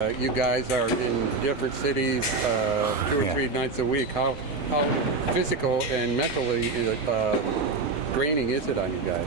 You guys are in different cities 2 or 3 nights a week. How physical and mentally draining is it on you guys?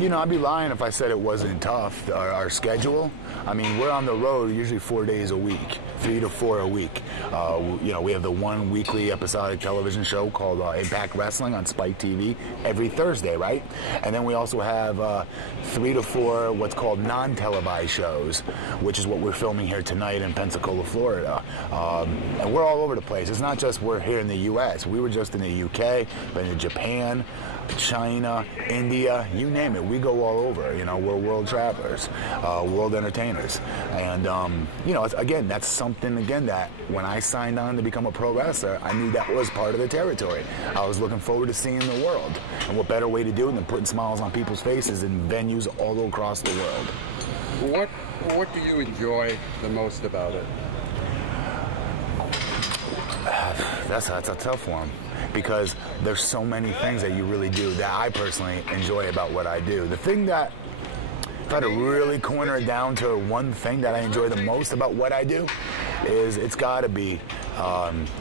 You know, I'd be lying if I said it wasn't tough. Our schedule, I mean, we're on the road usually 4 days a week, 3 to 4 a week. You know, we have the one weekly episodic television show called Impact Wrestling on Spike TV every Thursday, right? And then we also have 3 to 4 what's called non-televised shows, which is what we're filming here tonight in Pensacola, Florida. And we're all over the place. It's not just we're here in the U.S. We were just in the UK, been in Japan, China, India, you name it. We go all over. You know, we're world travelers, world entertainers. And, you know, again, that's something, again, that when I signed on to become a pro wrestler, I knew that was part of the territory. I was looking forward to seeing the world. And what better way to do it than putting smiles on people's faces in venues all across the world. What do you enjoy the most about it? That's a tough one, because there's so many things that you really do that I personally enjoy about what I do. The thing that, if I had to really corner it down to one thing that I enjoy the most about what I do, is it's got to be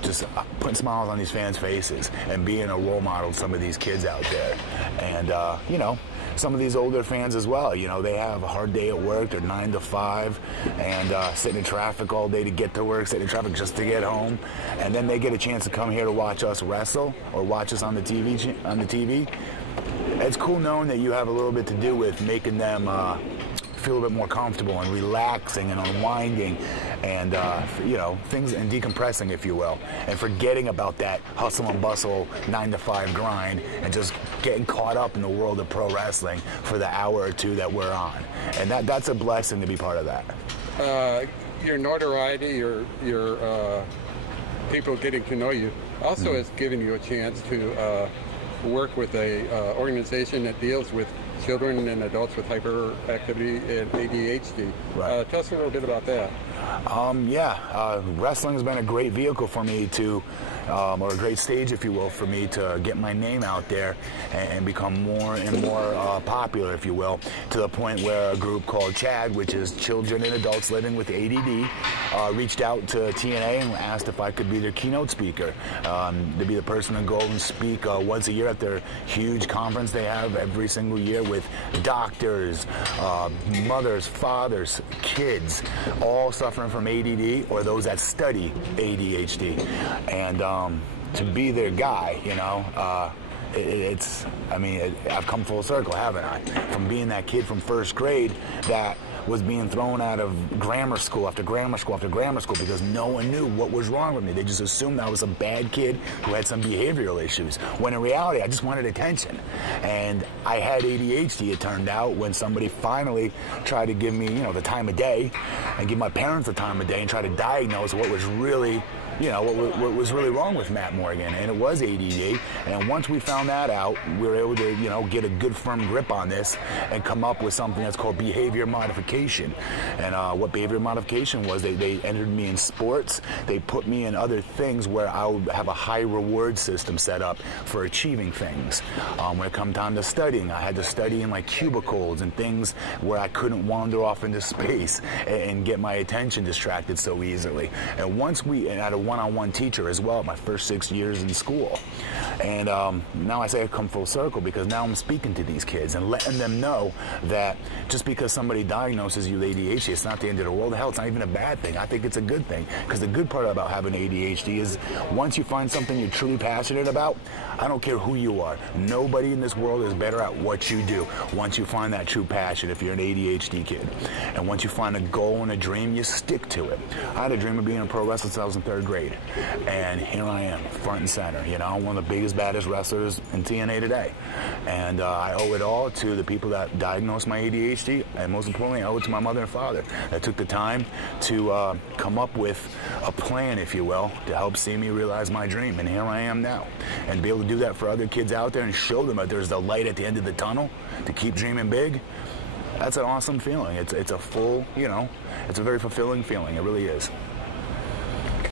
just putting smiles on these fans' faces and being a role model to some of these kids out there. And, you know, some of these older fans as well, you know, they have a hard day at work. They're 9 to 5 and sitting in traffic all day to get to work, sitting in traffic just to get home. And then they get a chance to come here to watch us wrestle or watch us on the TV. It's cool knowing that you have a little bit to do with making them feel a bit more comfortable and relaxing and unwinding and, you know, things, and decompressing, if you will, and forgetting about that hustle and bustle 9 to 5 grind and just getting caught up in the world of pro wrestling for the hour or two that we're on. And that's a blessing to be part of that. Your notoriety, your people getting to know you also has given you a chance to work with a organization that deals with children and adults with hyperactivity and ADHD. Right. Tell us a little bit about that. Wrestling has been a great vehicle for me to, or a great stage, if you will, for me to get my name out there and become more and more popular, if you will, to the point where a group called CHAD, which is Children and Adults Living with ADD, reached out to TNA and asked if I could be their keynote speaker, to be the person to go and speak once a year at their huge conference they have every single year with doctors, mothers, fathers, kids, all suffering from ADD or those that study ADHD. And to be their guy, you know, I've come full circle, haven't I? From being that kid from first grade that was being thrown out of grammar school after grammar school after grammar school because no one knew what was wrong with me. They just assumed I was a bad kid who had some behavioral issues, when in reality I just wanted attention. And I had ADHD, it turned out, when somebody finally tried to give me, you know, the time of day and give my parents the time of day and try to diagnose what was really, you know, what was really wrong with Matt Morgan, and it was ADD. And once we found that out, we were able to, you know, get a good firm grip on this and come up with something that's called behavior modification. And what behavior modification was, they entered me in sports, they put me in other things where I would have a high reward system set up for achieving things. When it come time to studying, I had to study in like cubicles and things where I couldn't wander off into space and get my attention distracted so easily. And once I had a one-on-one teacher as well my first 6 years in school. And now I say I've come full circle because now I'm speaking to these kids and letting them know that just because somebody diagnoses you with ADHD, it's not the end of the world. Hell, it's not even a bad thing. I think it's a good thing, because the good part about having ADHD is once you find something you're truly passionate about, I don't care who you are. Nobody in this world is better at what you do once you find that true passion if you're an ADHD kid. And once you find a goal and a dream, you stick to it. I had a dream of being a pro wrestler since I was in 3rd grade. And here I am, front and center. You know, one of the biggest, baddest wrestlers in TNA today. And I owe it all to the people that diagnosed my ADHD, and most importantly, I owe it to my mother and father that took the time to come up with a plan, if you will, to help see me realize my dream. And here I am now. And be able to do that for other kids out there and show them that there's the light at the end of the tunnel to keep dreaming big, that's an awesome feeling. It's a full, you know, it's a very fulfilling feeling. It really is.